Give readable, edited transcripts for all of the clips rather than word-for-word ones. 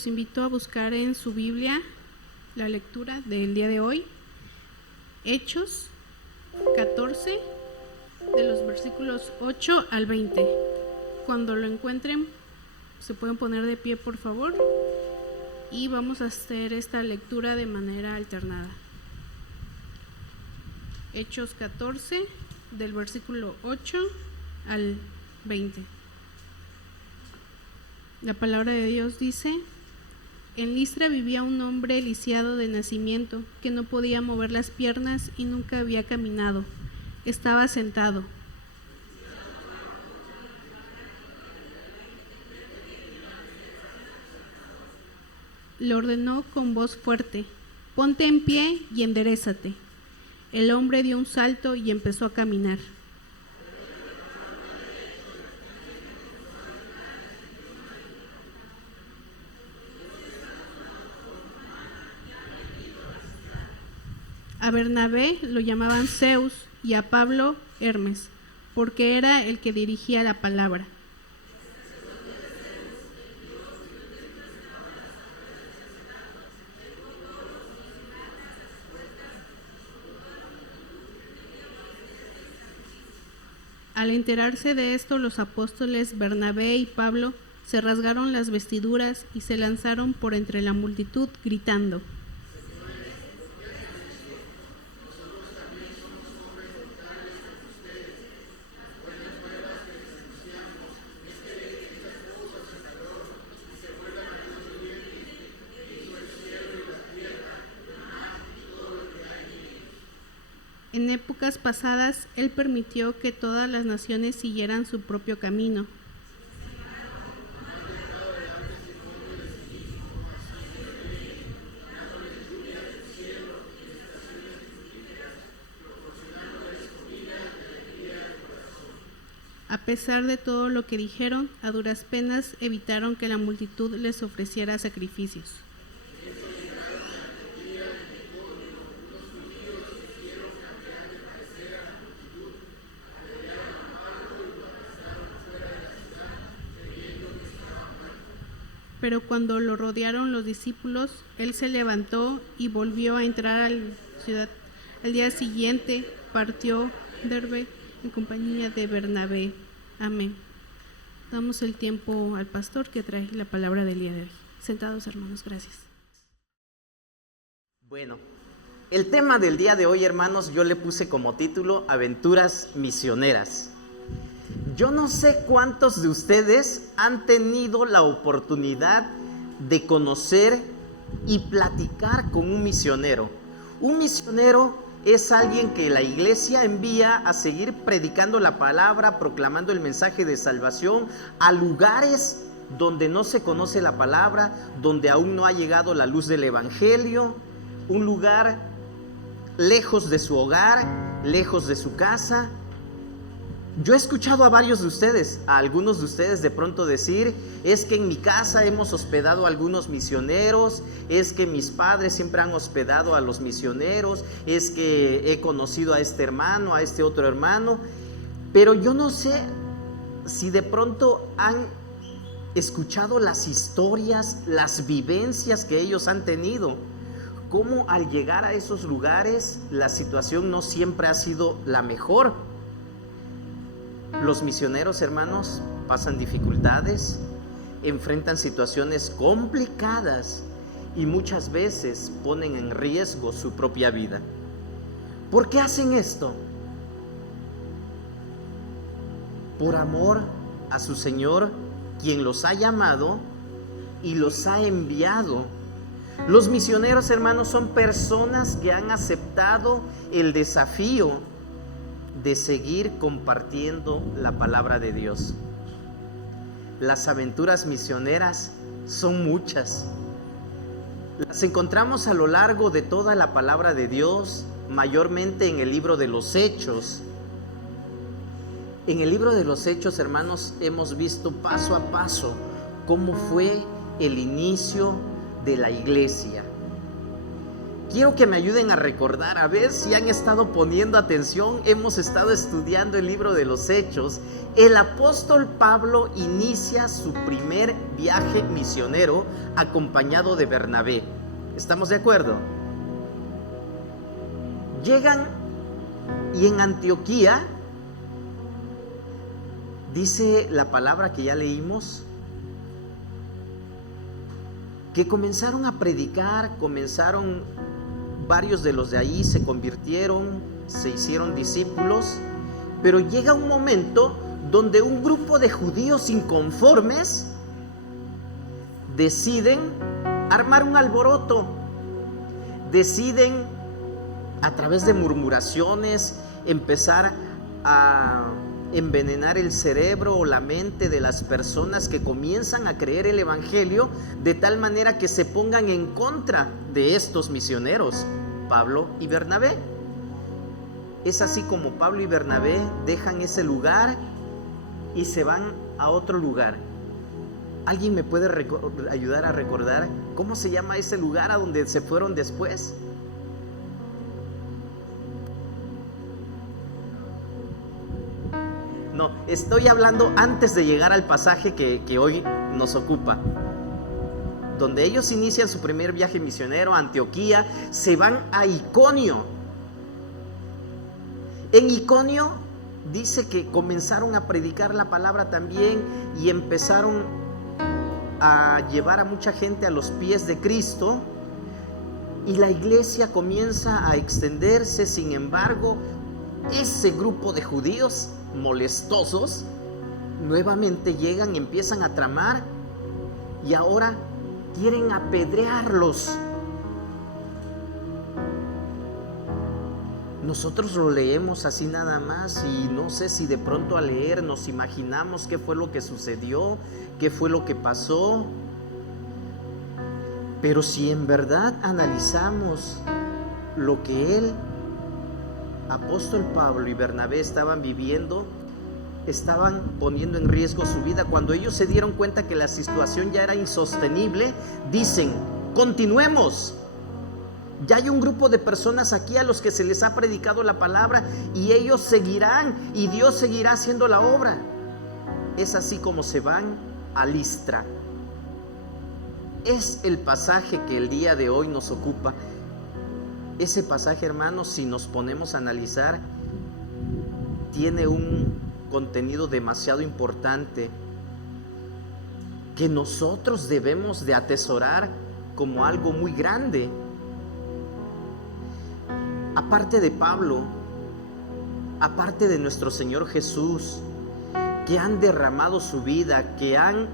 los invito a buscar en su Biblia la lectura del día de hoy, Hechos 14, de los versículos 8 al 20. Cuando lo encuentren, se pueden poner de pie, por favor, y vamos a hacer esta lectura de manera alternada. Hechos 14, del versículo 8 al 20. La palabra de Dios dice: en Listra vivía un hombre lisiado de nacimiento, que no podía mover las piernas y nunca había caminado. Estaba sentado. Le ordenó con voz fuerte: ponte en pie y enderézate. El hombre dio un salto y empezó a caminar. A Bernabé lo llamaban Zeus y a Pablo Hermes, porque era el que dirigía la palabra. Al enterarse de esto, los apóstoles Bernabé y Pablo se rasgaron las vestiduras y se lanzaron por entre la multitud gritando: en épocas pasadas, Él permitió que todas las naciones siguieran su propio camino. A pesar de todo lo que dijeron, a duras penas evitaron que la multitud les ofreciera sacrificios. Pero cuando lo rodearon los discípulos, él se levantó y volvió a entrar a la ciudad. Al día siguiente partió Derbe en compañía de Bernabé. Amén. Damos el tiempo al pastor que trae la palabra del día de hoy. Sentados, hermanos, gracias. Bueno, el tema del día de hoy, hermanos, yo le puse como título Aventuras Misioneras. Yo no sé cuántos de ustedes han tenido la oportunidad de conocer y platicar con un misionero. Un misionero es alguien que la iglesia envía a seguir predicando la palabra, proclamando el mensaje de salvación a lugares donde no se conoce la palabra, donde aún no ha llegado la luz del evangelio, un lugar lejos de su hogar, lejos de su casa. Yo he escuchado a varios de ustedes, a algunos de ustedes de pronto decir: es que en mi casa hemos hospedado a algunos misioneros, es que mis padres siempre han hospedado a los misioneros, es que he conocido a este hermano, a este otro hermano. Pero yo no sé si de pronto han escuchado las historias, las vivencias que ellos han tenido, cómo al llegar a esos lugares la situación no siempre ha sido la mejor. Los misioneros, hermanos, pasan dificultades, enfrentan situaciones complicadas y muchas veces ponen en riesgo su propia vida. ¿Por qué hacen esto? Por amor a su Señor, quien los ha llamado y los ha enviado. Los misioneros, hermanos, son personas que han aceptado el desafío de seguir compartiendo la palabra de Dios. Las aventuras misioneras son muchas. Las encontramos a lo largo de toda la palabra de Dios, mayormente en el libro de los Hechos. En el libro de los Hechos, hermanos, hemos visto paso a paso cómo fue el inicio de la iglesia. quiero que me ayuden a recordar, a ver si han estado poniendo atención. Hemos estado estudiando el libro de los Hechos. El apóstol Pablo inicia su primer viaje misionero acompañado de Bernabé. ¿Estamos de acuerdo? Llegan y en Antioquía, dice la palabra que ya leímos, que comenzaron a predicar, varios de los de ahí se convirtieron, se hicieron discípulos, pero llega un momento donde un grupo de judíos inconformes deciden armar un alboroto, deciden a través de murmuraciones empezar a envenenar el cerebro o la mente de las personas que comienzan a creer el evangelio, de tal manera que se pongan en contra de estos misioneros, Pablo y Bernabé. Es así como Pablo y Bernabé dejan ese lugar y se van a otro lugar. ¿Alguien me puede ayudar a recordar cómo se llama ese lugar a donde se fueron después? No, estoy hablando antes de llegar al pasaje que hoy nos ocupa. Donde ellos inician su primer viaje misionero a Antioquía, se van a Iconio. En Iconio dice que comenzaron a predicar la palabra también y empezaron a llevar a mucha gente a los pies de Cristo, y la iglesia comienza a extenderse. Sin embargo, ese grupo de judíos molestosos nuevamente llegan y empiezan a tramar, y ahora quieren apedrearlos. Nosotros lo leemos así nada más, y no sé si de pronto al leer nos imaginamos qué fue lo que sucedió, qué fue lo que pasó. Pero si en verdad analizamos lo que el apóstol Pablo y Bernabé estaban viviendo, estaban poniendo en riesgo su vida. Cuando ellos se dieron cuenta que la situación ya era insostenible, dicen: continuemos. Ya hay un grupo de personas aquí a los que se les ha predicado la palabra, y ellos seguirán, y Dios seguirá haciendo la obra. Es así como se van a Listra. Es el pasaje que el día de hoy nos ocupa. Ese pasaje, hermanos, si nos ponemos a analizar, tiene un contenido demasiado importante que nosotros debemos de atesorar como algo muy grande. Aparte de Pablo, aparte de nuestro Señor Jesús, que han derramado su vida, que han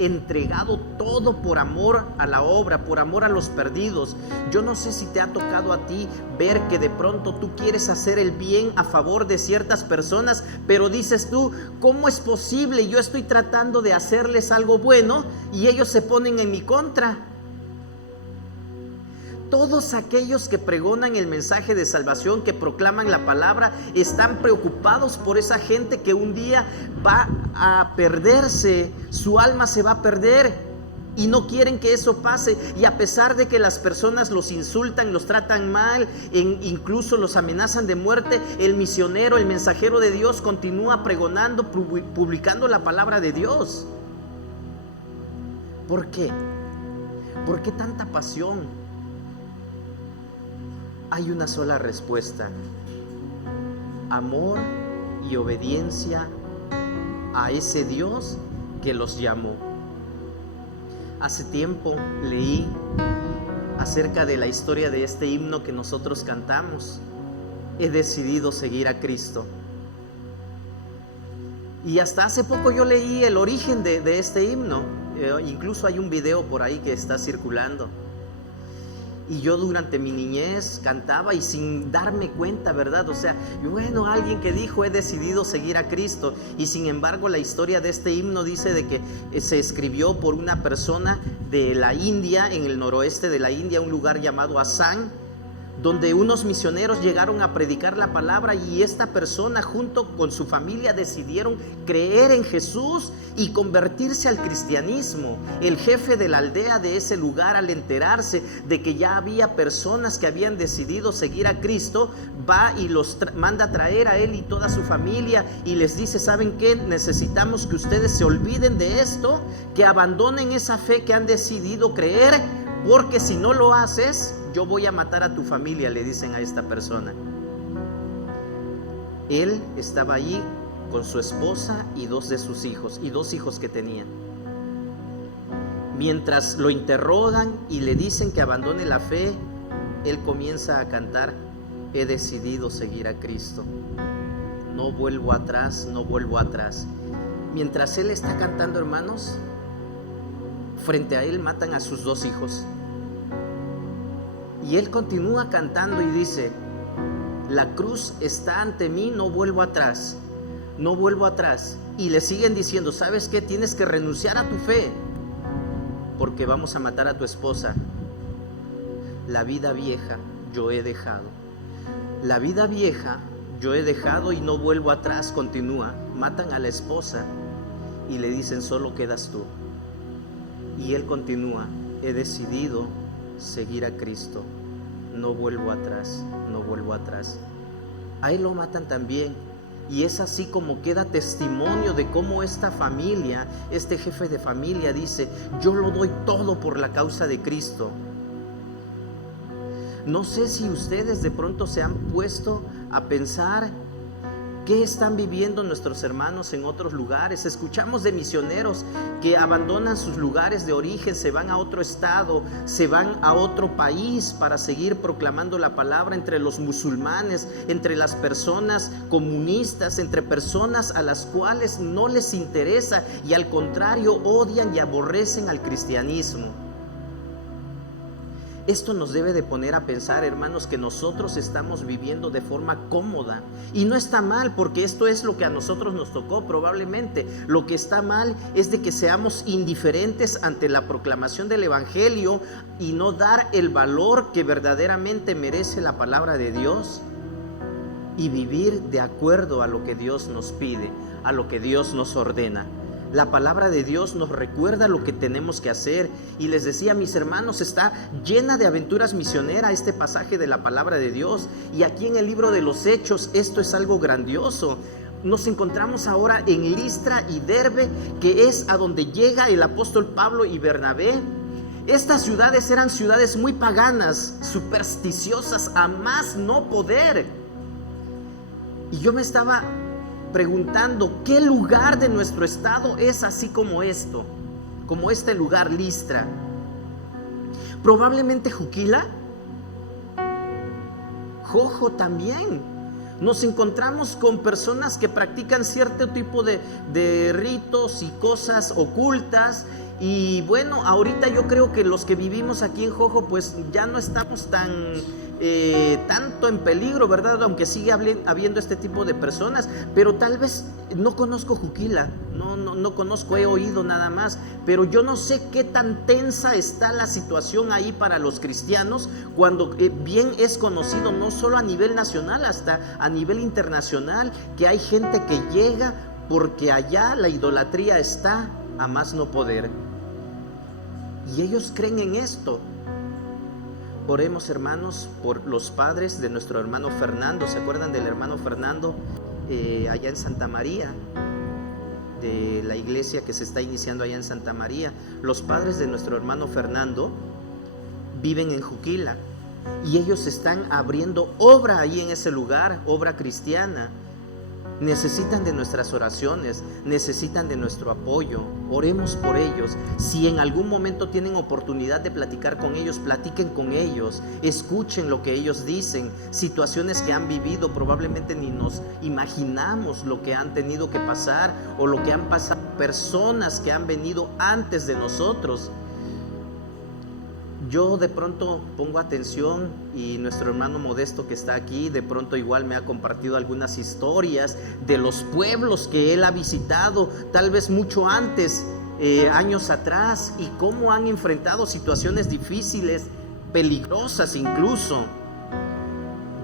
entregado todo por amor a la obra, por amor a los perdidos. Yo no sé si te ha tocado a ti ver que de pronto tú quieres hacer el bien a favor de ciertas personas, pero dices tú: ¿cómo es posible? Yo estoy tratando de hacerles algo bueno y ellos se ponen en mi contra. Todos aquellos que pregonan el mensaje de salvación, que proclaman la palabra, están preocupados por esa gente que un día va a perderse, su alma se va a perder, y no quieren que eso pase. Y a pesar de que las personas los insultan, los tratan mal, incluso los amenazan de muerte, el misionero, el mensajero de Dios continúa pregonando, publicando la palabra de Dios. ¿Por qué? ¿Por qué tanta pasión? Hay una sola respuesta: amor y obediencia a ese Dios que los llamó. Hace tiempo leí acerca de la historia de este himno que nosotros cantamos: he decidido seguir a Cristo. Y hasta hace poco yo leí el origen de este himno. Incluso hay un video por ahí que está circulando. Y yo durante mi niñez cantaba y sin darme cuenta, ¿verdad? O sea, bueno, alguien que dijo: he decidido seguir a Cristo. Y sin embargo, la historia de este himno dice de que se escribió por una persona de la India, en el noroeste de la India, un lugar llamado Assam, donde unos misioneros llegaron a predicar la palabra y esta persona junto con su familia decidieron creer en Jesús y convertirse al cristianismo. El jefe de la aldea de ese lugar, al enterarse de que ya había personas que habían decidido seguir a Cristo, va y los manda a traer a él y toda su familia y les dice: ¿saben qué? Necesitamos que ustedes se olviden de esto, que abandonen esa fe que han decidido creer, porque si no lo haces, yo voy a matar a tu familia, le dicen a esta persona. Él estaba allí con su esposa y dos de sus hijos, y dos hijos que tenía. Mientras lo interrogan y le dicen que abandone la fe, él comienza a cantar: he decidido seguir a Cristo, no vuelvo atrás, no vuelvo atrás. Mientras él está cantando, hermanos, frente a él matan a sus dos hijos. Y él continúa cantando y dice: la cruz está ante mí, no vuelvo atrás, no vuelvo atrás. Y le siguen diciendo: ¿sabes qué? Tienes que renunciar a tu fe, porque vamos a matar a tu esposa. La vida vieja yo he dejado, la vida vieja yo he dejado y no vuelvo atrás, continúa. Matan a la esposa y le dicen: solo quedas tú. Y él continúa: he decidido seguir a Cristo, no vuelvo atrás, no vuelvo atrás. A él lo matan también, y es así como queda testimonio de cómo esta familia, este jefe de familia dice: yo lo doy todo por la causa de Cristo. No sé si ustedes de pronto se han puesto a pensar ¿qué están viviendo nuestros hermanos en otros lugares? Escuchamos de misioneros que abandonan sus lugares de origen, se van a otro estado, se van a otro país para seguir proclamando la palabra entre los musulmanes, entre las personas comunistas, entre personas a las cuales no les interesa y al contrario odian y aborrecen al cristianismo. Esto nos debe de poner a pensar, hermanos, que nosotros estamos viviendo de forma cómoda, y no está mal, porque esto es lo que a nosotros nos tocó probablemente. Lo que está mal es de que seamos indiferentes ante la proclamación del evangelio y no dar el valor que verdaderamente merece la palabra de Dios y vivir de acuerdo a lo que Dios nos pide, a lo que Dios nos ordena. La palabra de Dios nos recuerda lo que tenemos que hacer, y les decía, mis hermanos, está llena de aventuras misioneras este pasaje de la palabra de Dios. Y aquí en el libro de los Hechos esto es algo grandioso. Nos encontramos ahora en Listra y Derbe, que es a donde llega el apóstol Pablo y Bernabé. Estas ciudades eran ciudades muy paganas, supersticiosas a más no poder. Y yo me estaba preguntando, ¿qué lugar de nuestro estado es así como esto? Como este lugar, Listra. Probablemente Juquila, Jojo también. Nos encontramos con personas que practican cierto tipo de ritos y cosas ocultas. Y bueno, ahorita yo creo que los que vivimos aquí en Jojo pues ya no estamos tanto en peligro, ¿verdad? Aunque sigue habiendo este tipo de personas, pero tal vez no conozco Juquila, no conozco, he oído nada más, pero yo no sé qué tan tensa está la situación ahí para los cristianos, cuando bien es conocido no solo a nivel nacional, hasta a nivel internacional, que hay gente que llega porque allá la idolatría está a más no poder, y ellos creen en esto. Oremos, hermanos, por los padres de nuestro hermano Fernando. ¿Se acuerdan del hermano Fernando allá en Santa María? De la iglesia que se está iniciando allá en Santa María. Los padres de nuestro hermano Fernando viven en Juquila, y ellos están abriendo obra ahí en ese lugar, obra cristiana. Necesitan de nuestras oraciones, necesitan de nuestro apoyo. Oremos por ellos. Si en algún momento tienen oportunidad de platicar con ellos, platiquen con ellos, escuchen lo que ellos dicen, situaciones que han vivido, probablemente ni nos imaginamos lo que han tenido que pasar o lo que han pasado personas que han venido antes de nosotros. Yo de pronto pongo atención, y nuestro hermano Modesto que está aquí de pronto igual me ha compartido algunas historias de los pueblos que él ha visitado, tal vez mucho antes, años atrás, y cómo han enfrentado situaciones difíciles, peligrosas incluso.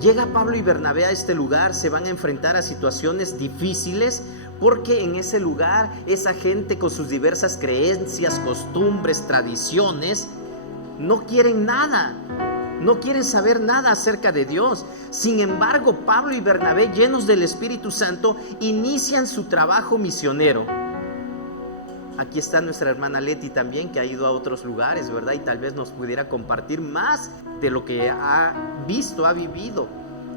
Llega Pablo y Bernabé a este lugar, se van a enfrentar a situaciones difíciles, porque en ese lugar esa gente con sus diversas creencias, costumbres, tradiciones, no quieren nada, no quieren saber nada acerca de Dios. Sin embargo, Pablo y Bernabé, llenos del Espíritu Santo, inician su trabajo misionero. Aquí está nuestra hermana Leti también, que ha ido a otros lugares, ¿verdad? Y tal vez nos pudiera compartir más de lo que ha visto, ha vivido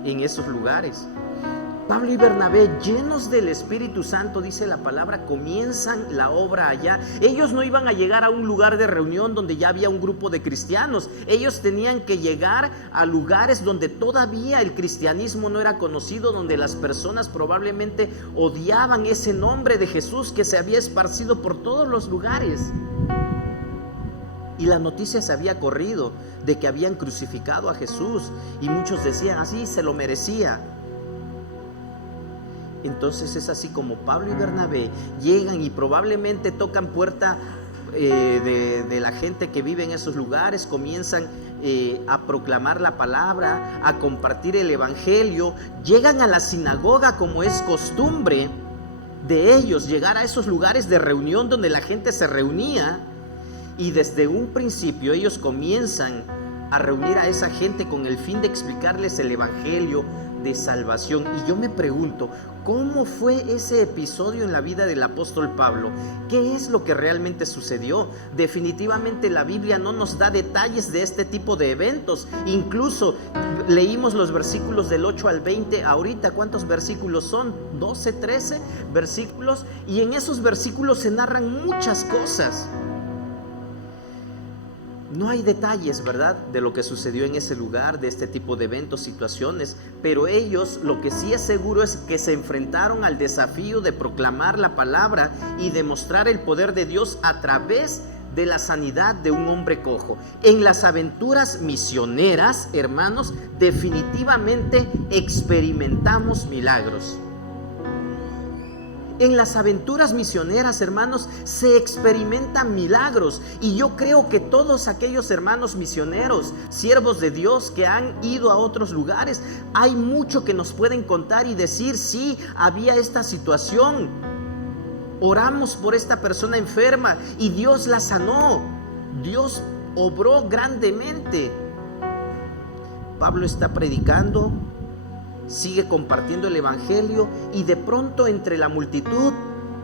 en esos lugares. Pablo y Bernabé, llenos del Espíritu Santo, dice la palabra, comienzan la obra allá. Ellos no iban a llegar a un lugar de reunión donde ya había un grupo de cristianos. Ellos tenían que llegar a lugares donde todavía el cristianismo no era conocido, donde las personas probablemente odiaban ese nombre de Jesús que se había esparcido por todos los lugares. Y la noticia se había corrido de que habían crucificado a Jesús, y muchos decían, así se lo merecía. Entonces es así como Pablo y Bernabé llegan y probablemente tocan puerta de la gente que vive en esos lugares, comienzan a proclamar la palabra, a compartir el evangelio, llegan a la sinagoga como es costumbre de ellos, llegar a esos lugares de reunión donde la gente se reunía, y desde un principio ellos comienzan a reunir a esa gente con el fin de explicarles el evangelio de salvación. Y yo me pregunto, ¿cómo fue ese episodio en la vida del apóstol Pablo? ¿Qué es lo que realmente sucedió? Definitivamente la Biblia no nos da detalles de este tipo de eventos. Incluso leímos los versículos del 8 al 20. Ahorita, ¿cuántos versículos son? 12, 13 versículos. Y en esos versículos se narran muchas cosas. No hay detalles, ¿verdad?, de lo que sucedió en ese lugar, de este tipo de eventos, situaciones, pero ellos, lo que sí es seguro es que se enfrentaron al desafío de proclamar la palabra y demostrar el poder de Dios a través de la sanidad de un hombre cojo. En las aventuras misioneras, hermanos, definitivamente experimentamos milagros. En las aventuras misioneras, hermanos, se experimentan milagros. Y yo creo que todos aquellos hermanos misioneros, siervos de Dios que han ido a otros lugares, hay mucho que nos pueden contar y decir, sí, había esta situación. Oramos por esta persona enferma y Dios la sanó. Dios obró grandemente. Pablo está predicando, sigue compartiendo el evangelio, y de pronto entre la multitud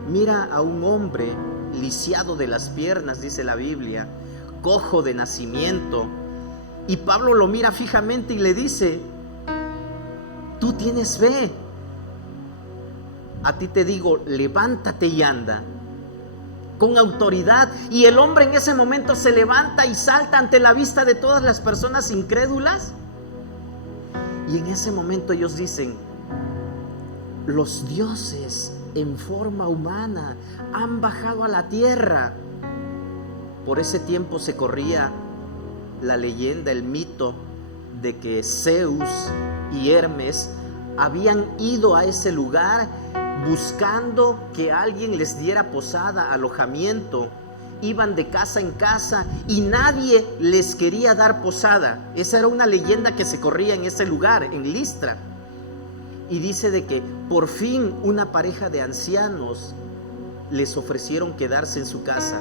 mira a un hombre lisiado de las piernas, dice la Biblia, cojo de nacimiento, y Pablo lo mira fijamente y le dice, tú tienes fe, a ti te digo, levántate y anda, con autoridad. Y el hombre en ese momento se levanta y salta ante la vista de todas las personas incrédulas. Y en ese momento ellos dicen, los dioses en forma humana han bajado a la tierra. Por ese tiempo se corría la leyenda, el mito de que Zeus y Hermes habían ido a ese lugar buscando que alguien les diera posada, alojamiento. Iban de casa en casa y nadie les quería dar posada. Esa era una leyenda que se corría en ese lugar, en Listra. Y dice de que por fin una pareja de ancianos les ofrecieron quedarse en su casa.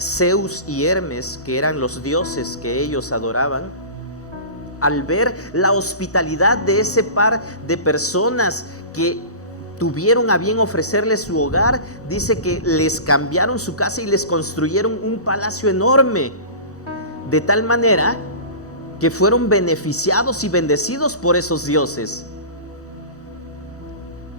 Zeus y Hermes, que eran los dioses que ellos adoraban, al ver la hospitalidad de ese par de personas que tuvieron a bien ofrecerles su hogar, dice que les cambiaron su casa y les construyeron un palacio enorme, de tal manera que fueron beneficiados y bendecidos por esos dioses.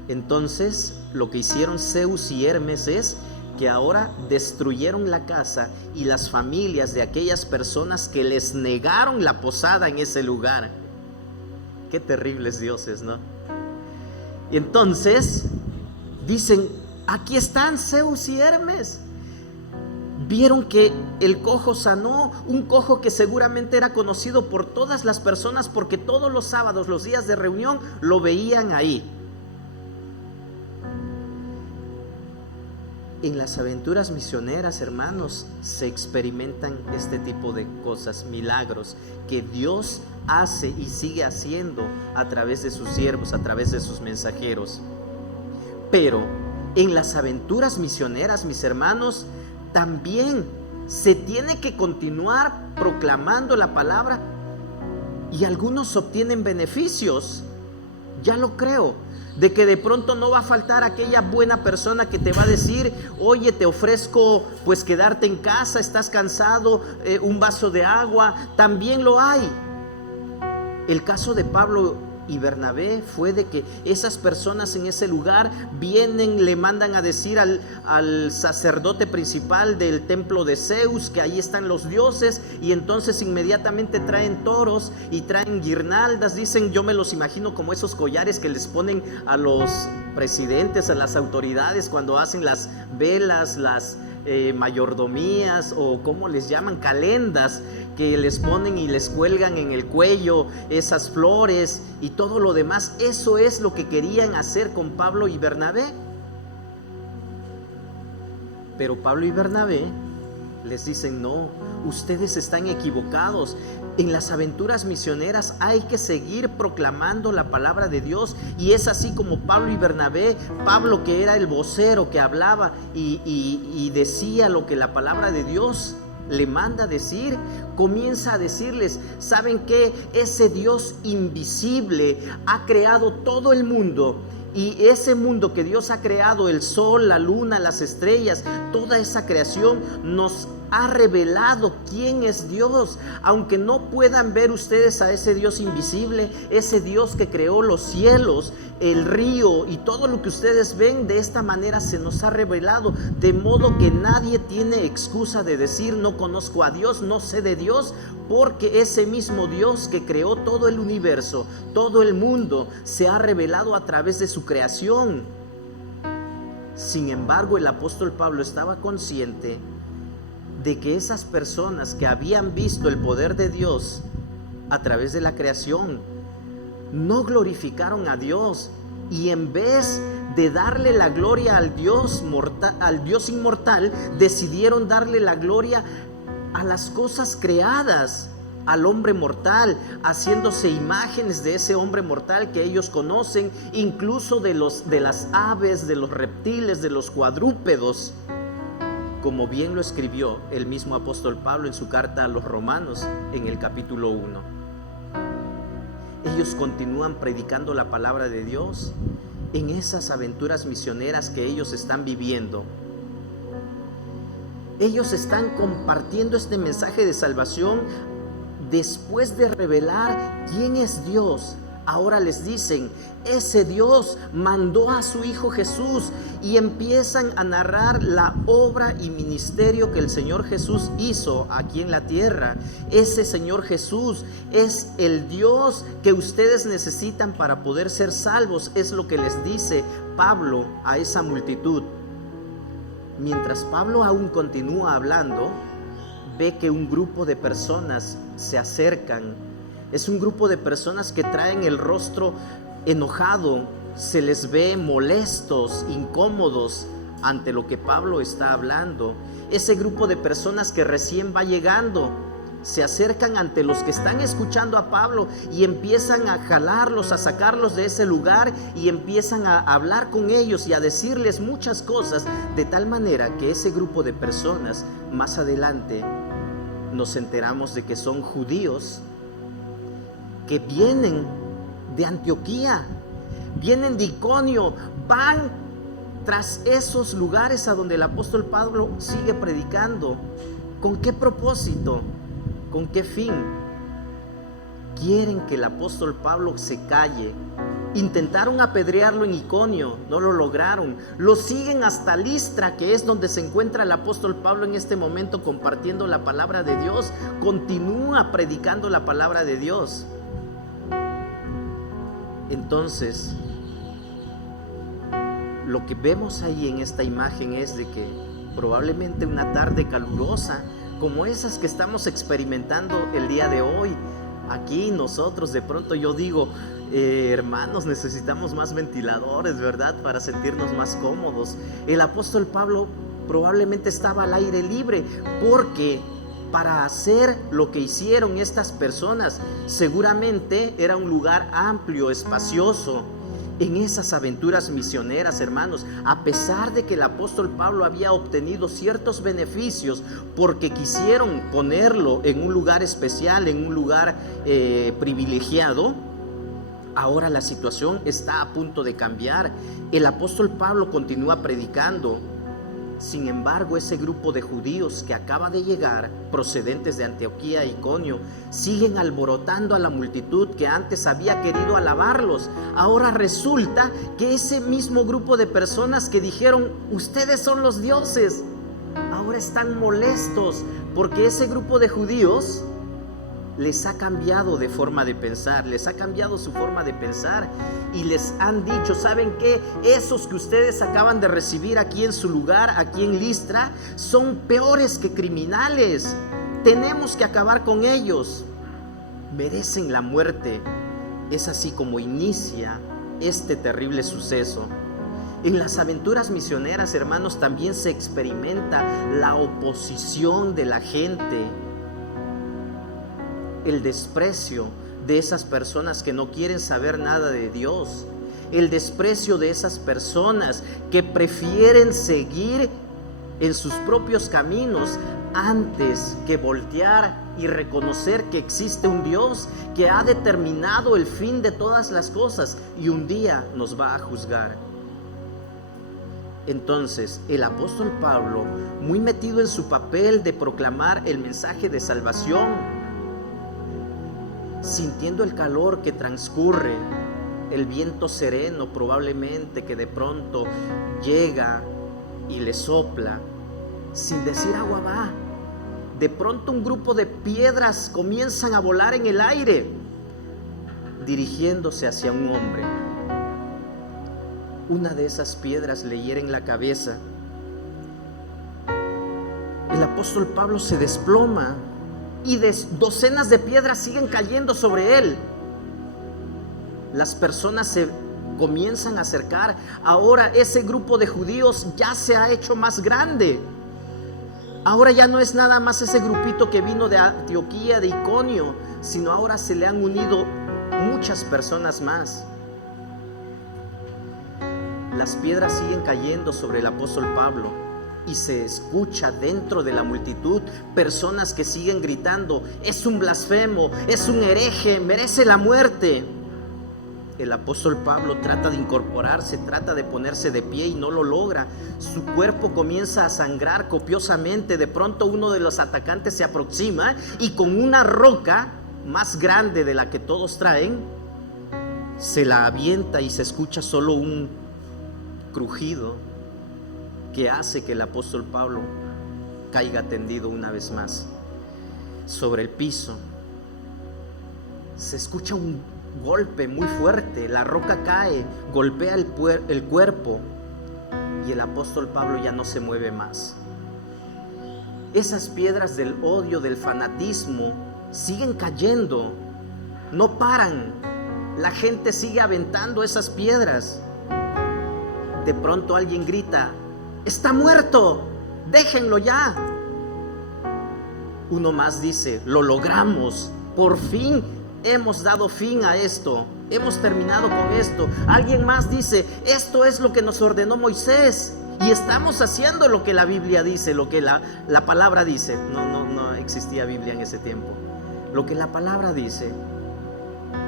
Entonces lo que hicieron Zeus y Hermes es que ahora destruyeron la casa y las familias de aquellas personas que les negaron la posada en ese lugar. Qué terribles dioses, ¿no? Y entonces dicen, aquí están Zeus y Hermes. Vieron que el cojo sanó, un cojo que seguramente era conocido por todas las personas, porque todos los sábados, los días de reunión, lo veían ahí. En las aventuras misioneras, hermanos, se experimentan este tipo de cosas, milagros, que Dios hace y sigue haciendo a través de sus siervos, a través de sus mensajeros. Pero en las aventuras misioneras, mis hermanos, también se tiene que continuar proclamando la palabra, y algunos obtienen beneficios. Ya lo creo, de que de pronto no va a faltar aquella buena persona que te va a decir: oye, te ofrezco pues quedarte en casa, estás cansado, un vaso de agua. También lo hay. El caso de Pablo y Bernabé fue de que esas personas en ese lugar vienen, le mandan a decir al sacerdote principal del templo de Zeus que ahí están los dioses, y entonces inmediatamente traen toros y traen guirnaldas. Dicen, yo me los imagino como esos collares que les ponen a los presidentes, a las autoridades cuando hacen las velas, las mayordomías, o como les llaman, calendas, que les ponen y les cuelgan en el cuello esas flores y todo lo demás. Eso es lo que querían hacer con Pablo y Bernabé. Pero Pablo y Bernabé les dicen: no, ustedes están equivocados. En las aventuras misioneras hay que seguir proclamando la palabra de Dios. Y es así como Pablo y Bernabé, Pablo, que era el vocero que hablaba y decía lo que la palabra de Dios le manda decir, comienza a decirles: ¿saben qué? Ese Dios invisible ha creado todo el mundo. Y ese mundo que Dios ha creado, el sol, la luna, las estrellas, toda esa creación nos ha revelado quién es Dios. Aunque no puedan ver ustedes a ese Dios invisible, ese Dios que creó los cielos, el río y todo lo que ustedes ven, de esta manera se nos ha revelado. De modo que nadie tiene excusa de decir: no conozco a Dios, no sé de Dios, porque ese mismo Dios que creó todo el universo, todo el mundo, se ha revelado a través de su creación. Sin embargo, el apóstol Pablo estaba consciente de que esas personas que habían visto el poder de Dios a través de la creación no glorificaron a Dios, y en vez de darle la gloria al Dios mortal, al Dios inmortal, decidieron darle la gloria a las cosas creadas, al hombre mortal, haciéndose imágenes de ese hombre mortal que ellos conocen, incluso de las aves, de los reptiles, de los cuadrúpedos, como bien lo escribió el mismo apóstol Pablo en su carta a los Romanos en el capítulo 1. Ellos continúan predicando la palabra de Dios en esas aventuras misioneras que ellos están viviendo. Ellos están compartiendo este mensaje de salvación después de revelar quién es Dios. Ahora les dicen: ese Dios mandó a su Hijo Jesús, y empiezan a narrar la obra y ministerio que el Señor Jesús hizo aquí en la tierra. Ese Señor Jesús es el Dios que ustedes necesitan para poder ser salvos, es lo que les dice Pablo a esa multitud. Mientras Pablo aún continúa hablando, ve que un grupo de personas se acercan. Es un grupo de personas que traen el rostro enojado, se les ve molestos, incómodos ante lo que Pablo está hablando. Ese grupo de personas que recién va llegando se acercan ante los que están escuchando a Pablo y empiezan a jalarlos, a sacarlos de ese lugar, y empiezan a hablar con ellos y a decirles muchas cosas, de tal manera que ese grupo de personas, más adelante nos enteramos de que son judíos que vienen de Antioquía, vienen de Iconio, van tras esos lugares a donde el apóstol Pablo sigue predicando. ¿Con qué propósito? ¿Con qué fin? Quieren que el apóstol Pablo se calle. Intentaron apedrearlo en Iconio, no lo lograron. Lo siguen hasta Listra, que es donde se encuentra el apóstol Pablo en este momento compartiendo la palabra de Dios. Continúa predicando la palabra de Dios. Entonces, lo que vemos ahí en esta imagen es de que probablemente una tarde calurosa, como esas que estamos experimentando el día de hoy, aquí nosotros, de pronto yo digo, hermanos, necesitamos más ventiladores, ¿verdad? Para sentirnos más cómodos. El apóstol Pablo probablemente estaba al aire libre, porque para hacer lo que hicieron estas personas. Seguramente era un lugar amplio, espacioso. En esas aventuras misioneras, hermanos, a pesar de que el apóstol Pablo había obtenido ciertos beneficios porque quisieron ponerlo en un lugar especial, en un lugar privilegiado, ahora la situación está a punto de cambiar. El apóstol Pablo continúa predicando. Sin embargo, ese grupo de judíos que acaba de llegar, procedentes de Antioquía e Iconio, siguen alborotando a la multitud que antes había querido alabarlos. Ahora resulta que ese mismo grupo de personas que dijeron, ustedes son los dioses, ahora están molestos porque ese grupo de judíos les ha cambiado de forma de pensar, les ha cambiado su forma de pensar y les han dicho, ¿saben qué? Esos que ustedes acaban de recibir aquí en su lugar, aquí en Listra, son peores que criminales. Tenemos que acabar con ellos. Merecen la muerte. Es así como inicia este terrible suceso. En las aventuras misioneras, hermanos, también se experimenta la oposición de la gente, el desprecio de esas personas que no quieren saber nada de Dios, el desprecio de esas personas que prefieren seguir en sus propios caminos antes que voltear y reconocer que existe un Dios que ha determinado el fin de todas las cosas y un día nos va a juzgar. Entonces el apóstol Pablo, muy metido en su papel de proclamar el mensaje de salvación, sintiendo el calor que transcurre, el viento sereno probablemente que de pronto llega y le sopla, sin decir agua va, de pronto un grupo de piedras comienzan a volar en el aire, dirigiéndose hacia un hombre. Una de esas piedras le hiere en la cabeza. El apóstol Pablo se desploma y docenas de piedras siguen cayendo sobre él. Las personas se comienzan a acercar. Ahora ese grupo de judíos ya se ha hecho más grande. Ahora ya no es nada más ese grupito que vino de Antioquía, de Iconio, sino ahora se le han unido muchas personas más. Las piedras siguen cayendo sobre el apóstol Pablo. Y se escucha dentro de la multitud personas que siguen gritando, es un blasfemo, es un hereje, merece la muerte. El apóstol Pablo trata de incorporarse, trata de ponerse de pie y no lo logra. Su cuerpo comienza a sangrar copiosamente. De pronto uno de los atacantes se aproxima y con una roca más grande de la que todos traen, se la avienta y se escucha solo un crujido que hace que el apóstol Pablo caiga tendido una vez más sobre el piso. Se escucha un golpe muy fuerte, la roca cae, golpea el cuerpo y el apóstol Pablo ya no se mueve más. Esas piedras del odio, del fanatismo, siguen cayendo, no paran. La gente sigue aventando esas piedras. De pronto alguien grita, ¡está muerto! ¡Déjenlo ya! Uno más dice, lo logramos, por fin hemos dado fin a esto, hemos terminado con esto. Alguien más dice, esto es lo que nos ordenó Moisés y estamos haciendo lo que la Biblia dice, lo que la palabra dice. No existía Biblia en ese tiempo. Lo que la palabra dice,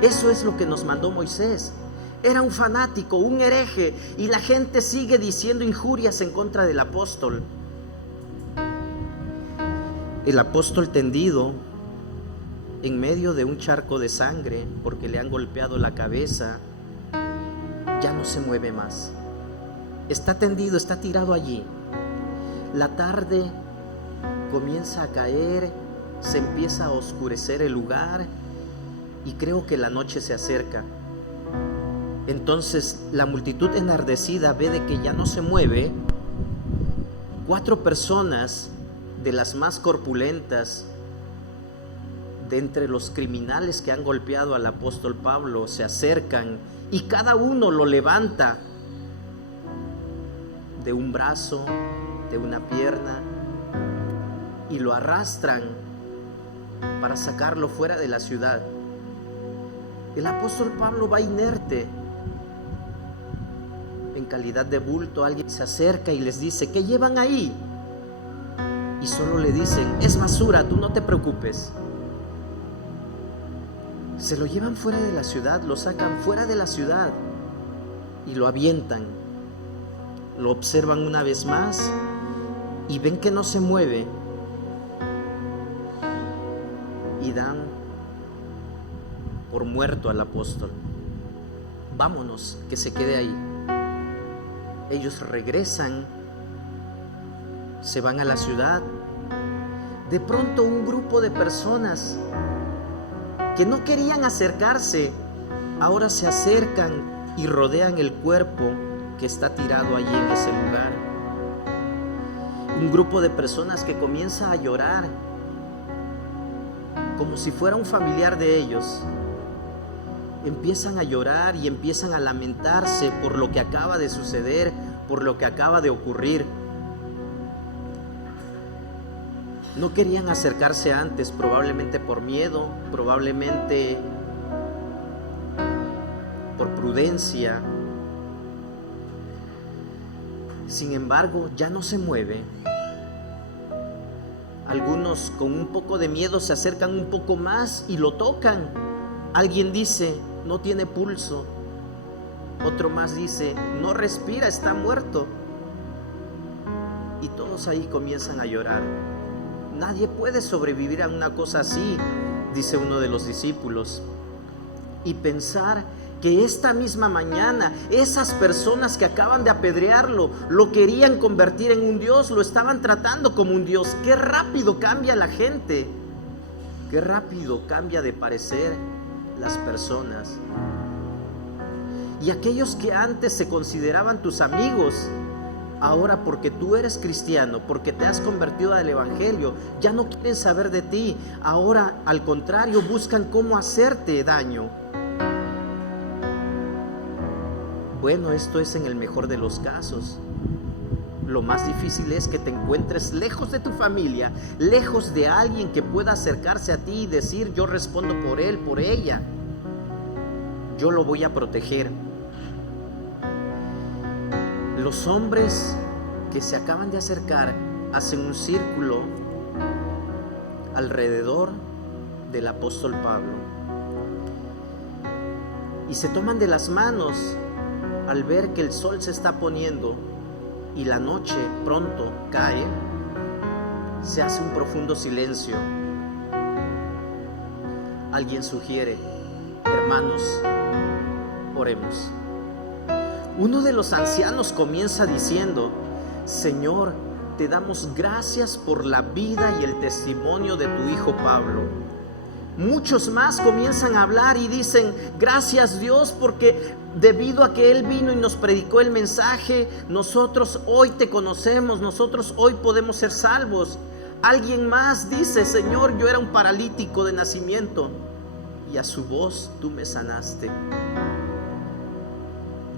eso es lo que nos mandó Moisés. Era un fanático, un hereje, y la gente sigue diciendo injurias en contra del apóstol. El apóstol tendido en medio de un charco de sangre porque le han golpeado la cabeza, ya no se mueve más. Está tendido, está tirado allí. La tarde comienza a caer, se empieza a oscurecer el lugar y creo que la noche se acerca. Entonces la multitud enardecida ve de que ya no se mueve. 4 personas de las más corpulentas de entre los criminales que han golpeado al apóstol Pablo se acercan y cada uno lo levanta de un brazo, de una pierna, y lo arrastran para sacarlo fuera de la ciudad. El apóstol Pablo va inerte. En calidad de bulto, alguien se acerca y les dice: ¿qué llevan ahí? Y solo le dicen: es basura, tú no te preocupes. Se lo llevan fuera de la ciudad, lo sacan fuera de la ciudad y lo avientan. Lo observan una vez más y ven que no se mueve y dan por muerto al apóstol. Vámonos, que se quede ahí. Ellos regresan, se van a la ciudad. De pronto un grupo de personas que no querían acercarse, ahora se acercan y rodean el cuerpo que está tirado allí en ese lugar. Un grupo de personas que comienza a llorar como si fuera un familiar de ellos. Empiezan a llorar y empiezan a lamentarse por lo que acaba de suceder, por lo que acaba de ocurrir. No querían acercarse antes, probablemente por miedo, probablemente por prudencia. Sin embargo, ya no se mueve. Algunos con un poco de miedo se acercan un poco más y lo tocan. Alguien dice: no tiene pulso. Otro más dice: no respira, está muerto. Y todos ahí comienzan a llorar. Nadie puede sobrevivir a una cosa así, dice uno de los discípulos. Y pensar que esta misma mañana esas personas que acaban de apedrearlo lo querían convertir en un Dios, lo estaban tratando como un Dios. Qué rápido cambia la gente, qué rápido cambia de parecer las personas. Y aquellos que antes se consideraban tus amigos, ahora porque tú eres cristiano, porque te has convertido al evangelio, ya no quieren saber de ti. Ahora, al contrario, buscan cómo hacerte daño. Bueno, esto es en el mejor de los casos. Lo más difícil es que te encuentres lejos de tu familia, lejos de alguien que pueda acercarse a ti y decir: yo respondo por él, por ella, yo lo voy a proteger. Los hombres que se acaban de acercar hacen un círculo alrededor del apóstol Pablo y se toman de las manos al ver que el sol se está poniendo y la noche pronto cae. Se hace un profundo silencio. Alguien sugiere: hermanos, oremos. Uno de los ancianos comienza diciendo: Señor, te damos gracias por la vida y el testimonio de tu hijo Pablo. Muchos más comienzan a hablar y dicen: gracias Dios, porque debido a que Él vino y nos predicó el mensaje, nosotros hoy te conocemos, nosotros hoy podemos ser salvos. Alguien más dice: Señor, yo era un paralítico de nacimiento y a su voz tú me sanaste.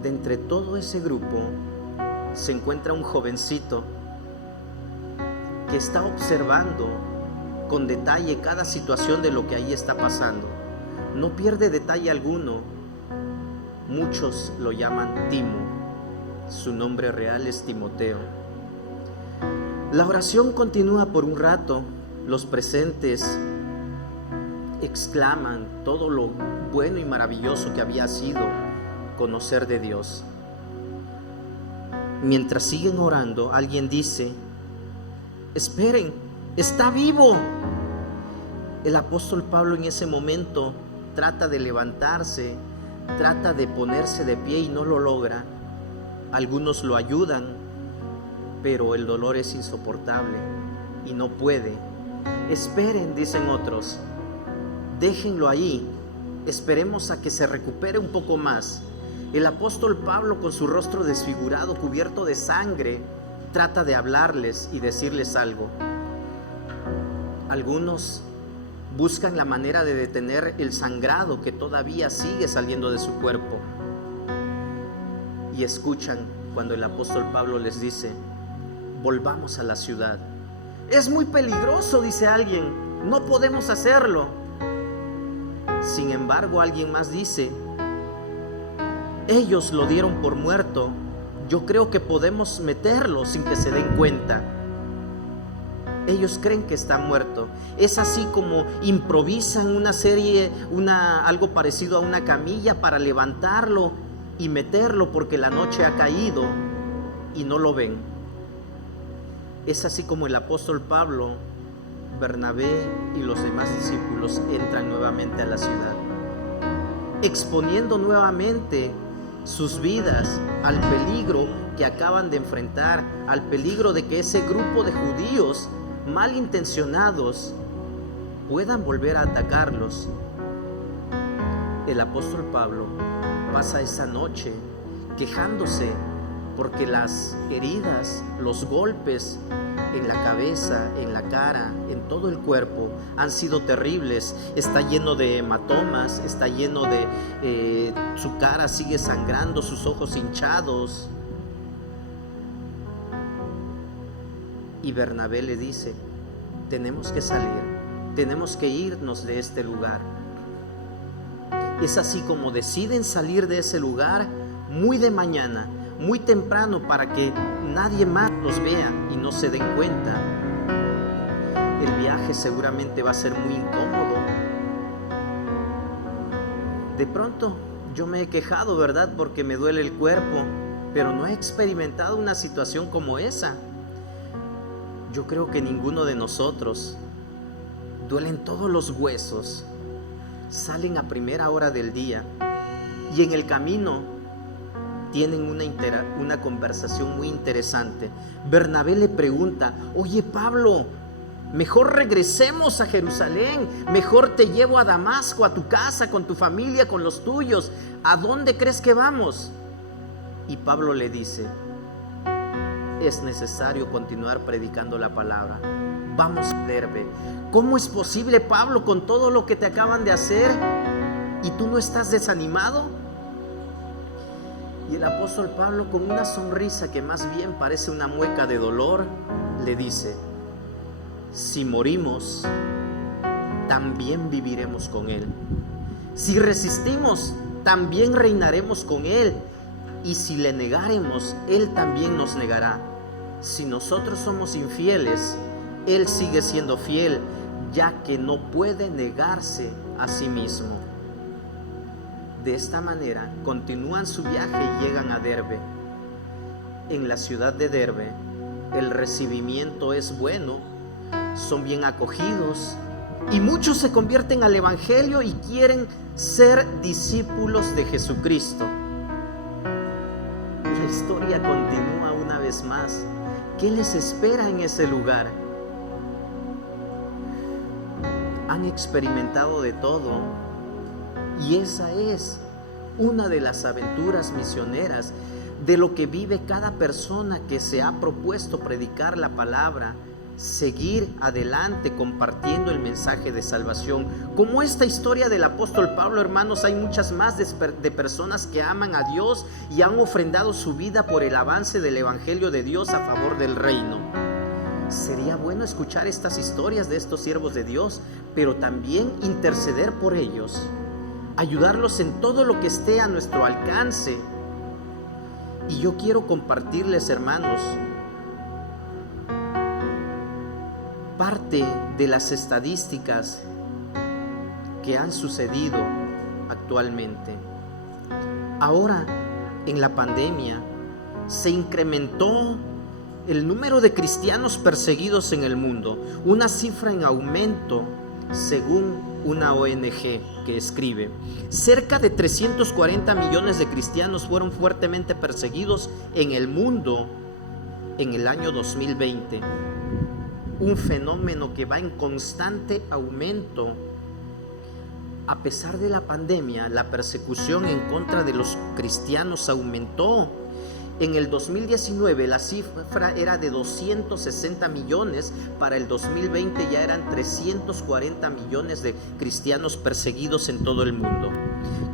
De entre todo ese grupo se encuentra un jovencito que está observando con detalle cada situación de lo que ahí está pasando. No pierde detalle alguno. Muchos lo llaman Timo. Su nombre real es Timoteo. La oración continúa por un rato. Los presentes exclaman todo lo bueno y maravilloso que había sido conocer de Dios. Mientras siguen orando, alguien dice: esperen, está vivo. El apóstol Pablo en ese momento trata de levantarse, trata de ponerse de pie y no lo logra. Algunos lo ayudan, pero el dolor es insoportable y no puede. Esperen, dicen otros, déjenlo ahí, esperemos a que se recupere un poco más. El apóstol Pablo, con su rostro desfigurado, cubierto de sangre, trata de hablarles y decirles algo. Algunos buscan la manera de detener el sangrado que todavía sigue saliendo de su cuerpo. Y escuchan cuando el apóstol Pablo les dice: volvamos a la ciudad. Es muy peligroso, dice alguien. no podemos hacerlo. Sin embargo, alguien más dice, ellos lo dieron por muerto, yo creo que podemos meterlo sin que se den cuenta. Ellos creen que está muerto. Es así como improvisan una serie, algo parecido a una camilla para levantarlo y meterlo porque la noche ha caído y no lo ven. Es así como el apóstol Pablo, Bernabé y los demás discípulos entran nuevamente a la ciudad, exponiendo nuevamente sus vidas al peligro que acaban de enfrentar, al peligro de que ese grupo de judíos malintencionados puedan volver a atacarlos. El apóstol Pablo pasa esa noche quejándose porque las heridas, los golpes en la cabeza, en la cara, en todo el cuerpo han sido terribles. Está lleno de hematomas, está lleno de su cara sigue sangrando, sus ojos hinchados. Y Bernabé le dice, tenemos que salir, tenemos que irnos de este lugar. Es así como deciden salir de ese lugar muy de mañana, muy temprano, para que nadie más los vea y no se den cuenta. El viaje seguramente va a ser muy incómodo. De pronto yo me he quejado, ¿verdad? Porque me duele el cuerpo, pero no he experimentado una situación como esa. Yo creo que ninguno de nosotros. Duelen todos los huesos, salen a primera hora del día y en el camino tienen una conversación muy interesante. Bernabé le pregunta, oye Pablo, mejor regresemos a Jerusalén, mejor te llevo a Damasco, a tu casa, con tu familia, con los tuyos. ¿A dónde crees que vamos? Y Pablo le dice, es necesario continuar predicando la palabra. Vamos a Derbe. ¿Cómo es posible, Pablo, con todo lo que te acaban de hacer y tú no estás desanimado? Y el apóstol Pablo, con una sonrisa que más bien parece una mueca de dolor, le dice, si morimos, también viviremos con Él. Si resistimos, también reinaremos con Él. Y si le negáremos, Él también nos negará. Si nosotros somos infieles, Él sigue siendo fiel, ya que no puede negarse a sí mismo. De esta manera continúan su viaje y llegan a Derbe. En la ciudad de Derbe el recibimiento es bueno, son bien acogidos y muchos se convierten al evangelio y quieren ser discípulos de Jesucristo. La historia continúa una vez más. ¿Qué les espera en ese lugar? Han experimentado de todo y esa es una de las aventuras misioneras de lo que vive cada persona que se ha propuesto predicar la palabra, seguir adelante compartiendo el mensaje de salvación. Como esta historia del apóstol Pablo, hermanos, hay muchas más de personas que aman a Dios y han ofrendado su vida por el avance del evangelio de Dios a favor del reino. Sería bueno escuchar estas historias de estos siervos de Dios, pero también interceder por ellos, ayudarlos en todo lo que esté a nuestro alcance. Y yo quiero compartirles, hermanos, parte de las estadísticas que han sucedido actualmente. Ahora, en la pandemia, se incrementó el número de cristianos perseguidos en el mundo, una cifra en aumento según una ONG que escribe. Cerca de 340 millones de cristianos fueron fuertemente perseguidos en el mundo en el año 2020. Un fenómeno que va en constante aumento. A pesar de la pandemia, la persecución en contra de los cristianos aumentó. En el 2019 la cifra era de 260 millones, para el 2020 ya eran 340 millones de cristianos perseguidos en todo el mundo.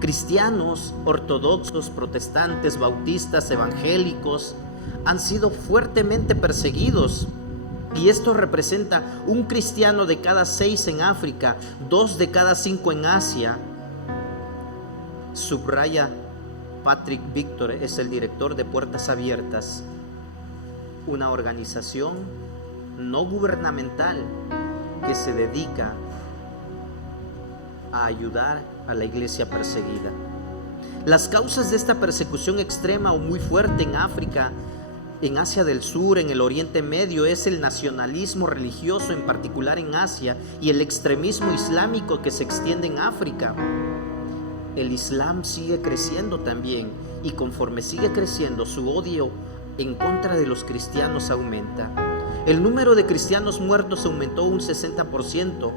Cristianos ortodoxos, protestantes, bautistas, evangélicos han sido fuertemente perseguidos. Y esto representa un cristiano de cada 6 en África, 2 de cada 5 en Asia. Subraya Patrick Víctor, es el director de Puertas Abiertas, una organización no gubernamental que se dedica a ayudar a la iglesia perseguida. Las causas de esta persecución extrema o muy fuerte en África, en Asia del Sur, en el Oriente Medio, es el nacionalismo religioso, en particular en Asia, y el extremismo islámico que se extiende en África. El Islam sigue creciendo también, y conforme sigue creciendo, su odio en contra de los cristianos aumenta. El número de cristianos muertos aumentó un 60%,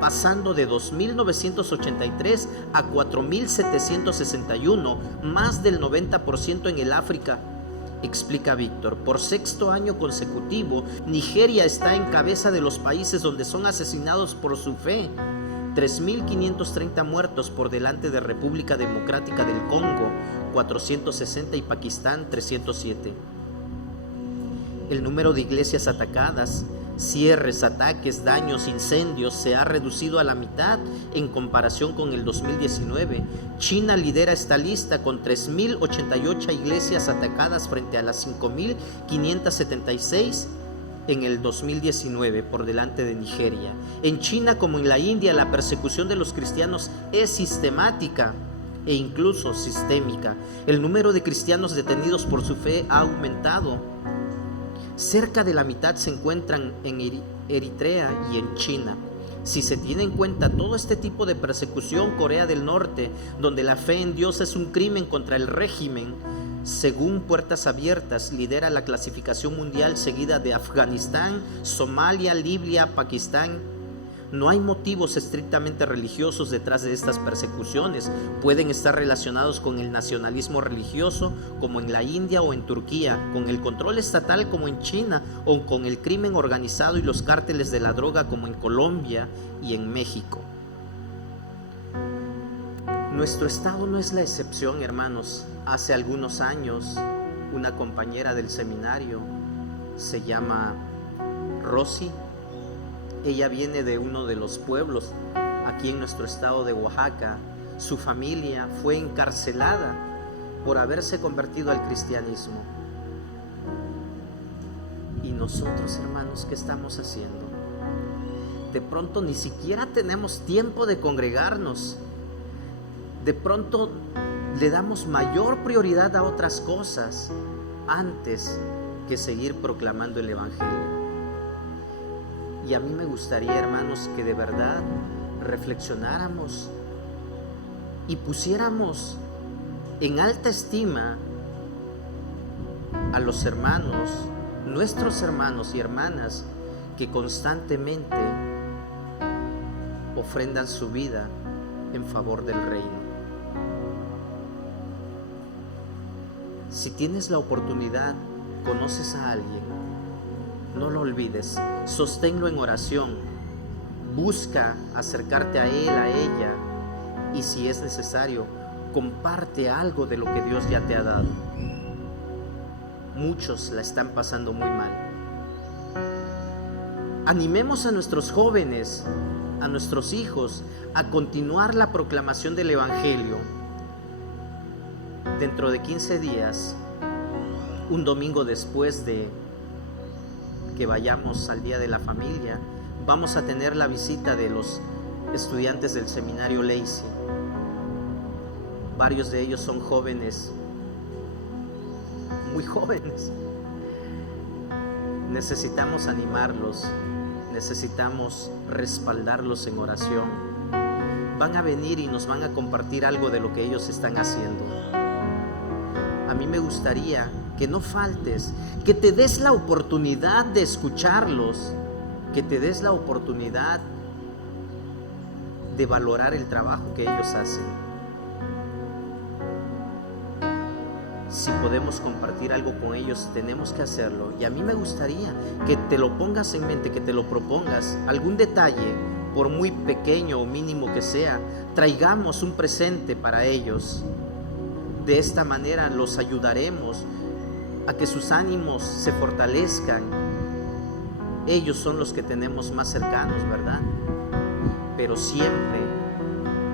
pasando de 2.983 a 4.761, más del 90% en el África, explica Víctor. Por 6º año consecutivo, Nigeria está en cabeza de los países donde son asesinados por su fe. 3.530 muertos, por delante de República Democrática del Congo, 460, y Pakistán, 307. El número de iglesias atacadas, cierres, ataques, daños, incendios se ha reducido a la mitad en comparación con el 2019. China lidera esta lista con 3.088 iglesias atacadas frente a las 5.576 en el 2019, por delante de Nigeria. En China, como en la India, la persecución de los cristianos es sistemática e incluso sistémica. El número de cristianos detenidos por su fe ha aumentado. Cerca de la mitad se encuentran en Eritrea y en China. Si se tiene en cuenta todo este tipo de persecución, Corea del Norte, donde la fe en Dios es un crimen contra el régimen, según Puertas Abiertas, lidera la clasificación mundial, seguida de Afganistán, Somalia, Libia, Pakistán. No hay motivos estrictamente religiosos detrás de estas persecuciones. Pueden estar relacionados con el nacionalismo religioso, como en la India o en Turquía, con el control estatal, como en China, o con el crimen organizado y los cárteles de la droga, como en Colombia y en México. Nuestro estado no es la excepción, hermanos. Hace algunos años, una compañera del seminario, se llama Rosy. Ella viene de uno de los pueblos aquí en nuestro estado de Oaxaca. Su familia fue encarcelada por haberse convertido al cristianismo. Y nosotros, hermanos, ¿qué estamos haciendo? De pronto ni siquiera tenemos tiempo de congregarnos. De pronto le damos mayor prioridad a otras cosas antes que seguir proclamando el Evangelio. Y a mí me gustaría, hermanos, que de verdad reflexionáramos y pusiéramos en alta estima a los hermanos, nuestros hermanos y hermanas, que constantemente ofrendan su vida en favor del reino. Si tienes la oportunidad, conoces a alguien, no lo olvides, sosténlo en oración, busca acercarte a él, a ella, y si es necesario, comparte algo de lo que Dios ya te ha dado. Muchos la están pasando muy mal. Animemos a nuestros jóvenes, a nuestros hijos, a continuar la proclamación del Evangelio. Dentro de 15 días, un domingo después de que vayamos al Día de la Familia, vamos a tener la visita de los estudiantes del seminario Lacey. Varios de ellos son jóvenes, muy jóvenes. Necesitamos animarlos, necesitamos respaldarlos en oración. Van a venir y nos van a compartir algo de lo que ellos están haciendo. A mí me gustaría que no faltes, que te des la oportunidad de escucharlos, que te des la oportunidad de valorar el trabajo que ellos hacen. Si podemos compartir algo con ellos, tenemos que hacerlo. Y a mí me gustaría que te lo pongas en mente, que te lo propongas. Algún detalle, por muy pequeño o mínimo que sea, traigamos un presente para ellos. De esta manera los ayudaremos a que sus ánimos se fortalezcan ellos son los que tenemos más cercanos, ¿verdad? Pero siempre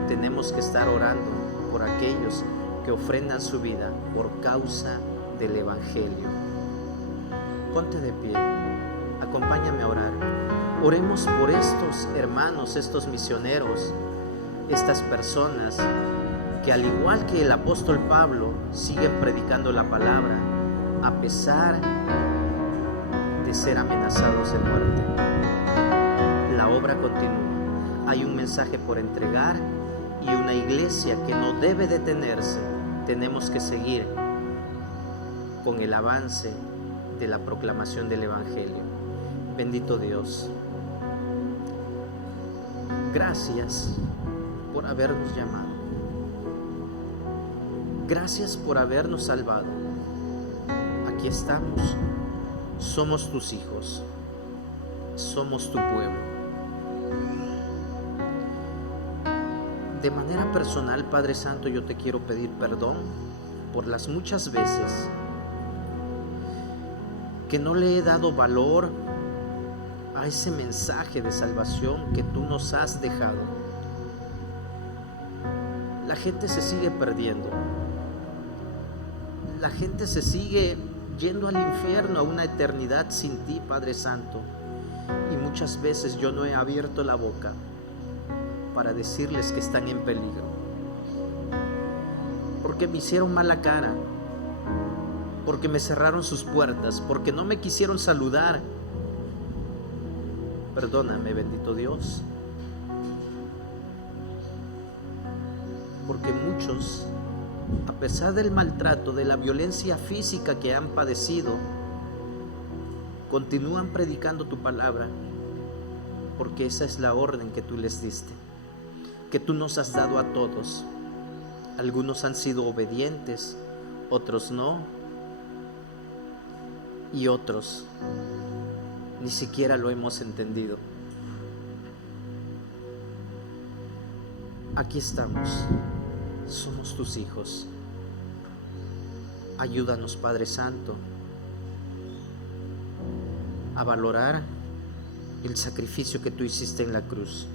tenemos que estar orando por aquellos que ofrendan su vida por causa del Evangelio. Ponte de pie, acompáñame a orar. Oremos por estos hermanos, estos misioneros, estas personas que, al igual que el apóstol Pablo, siguen predicando la palabra a pesar de ser amenazados de muerte. La obra continúa. Hay un mensaje por entregar y una iglesia que no debe detenerse. Tenemos que seguir con el avance de la proclamación del Evangelio. Bendito Dios. Gracias por habernos llamado. Gracias por habernos salvado. Aquí estamos. Somos tus hijos. Somos tu pueblo. De manera personal, Padre Santo, yo te quiero pedir perdón por las muchas veces que no le he dado valor a ese mensaje de salvación que tú nos has dejado. La gente se sigue perdiendo. La gente se sigue yendo al infierno, a una eternidad sin ti, Padre Santo. Y muchas veces yo no he abierto la boca para decirles que están en peligro, porque me hicieron mala cara, porque me cerraron sus puertas, porque no me quisieron saludar. Perdóname, bendito Dios, porque muchos, a pesar del maltrato, de la violencia física que han padecido, continúan predicando tu palabra, porque esa es la orden que tú les diste, que tú nos has dado a todos. Algunos han sido obedientes, otros no, y otros ni siquiera lo hemos entendido. Aquí estamos, somos tus hijos. Ayúdanos, Padre Santo, a valorar el sacrificio que tú hiciste en la cruz,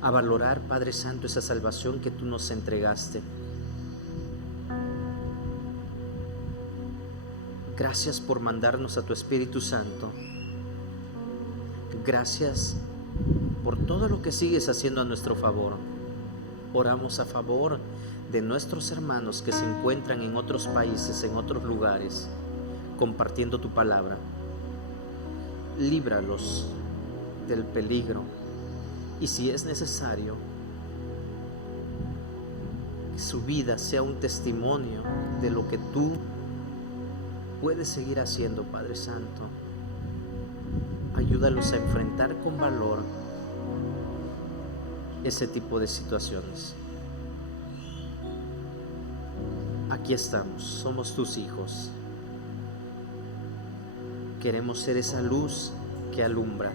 a valorar, Padre Santo, esa salvación que tú nos entregaste. Gracias por mandarnos a tu Espíritu Santo. Gracias por todo lo que sigues haciendo a nuestro favor. Oramos a favor de nuestros hermanos que se encuentran en otros países, en otros lugares, compartiendo tu palabra. Líbralos del peligro, y si es necesario, que su vida sea un testimonio de lo que tú puedes seguir haciendo, Padre Santo. Ayúdalos a enfrentar con valor ese tipo de situaciones. Aquí estamos, somos tus hijos. Queremos ser esa luz que alumbra.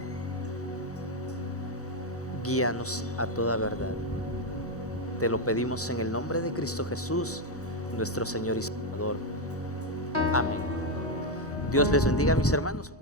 Guíanos a toda verdad. Te lo pedimos en el nombre de Cristo Jesús, nuestro Señor y Salvador. Amén. Dios les bendiga, mis hermanos.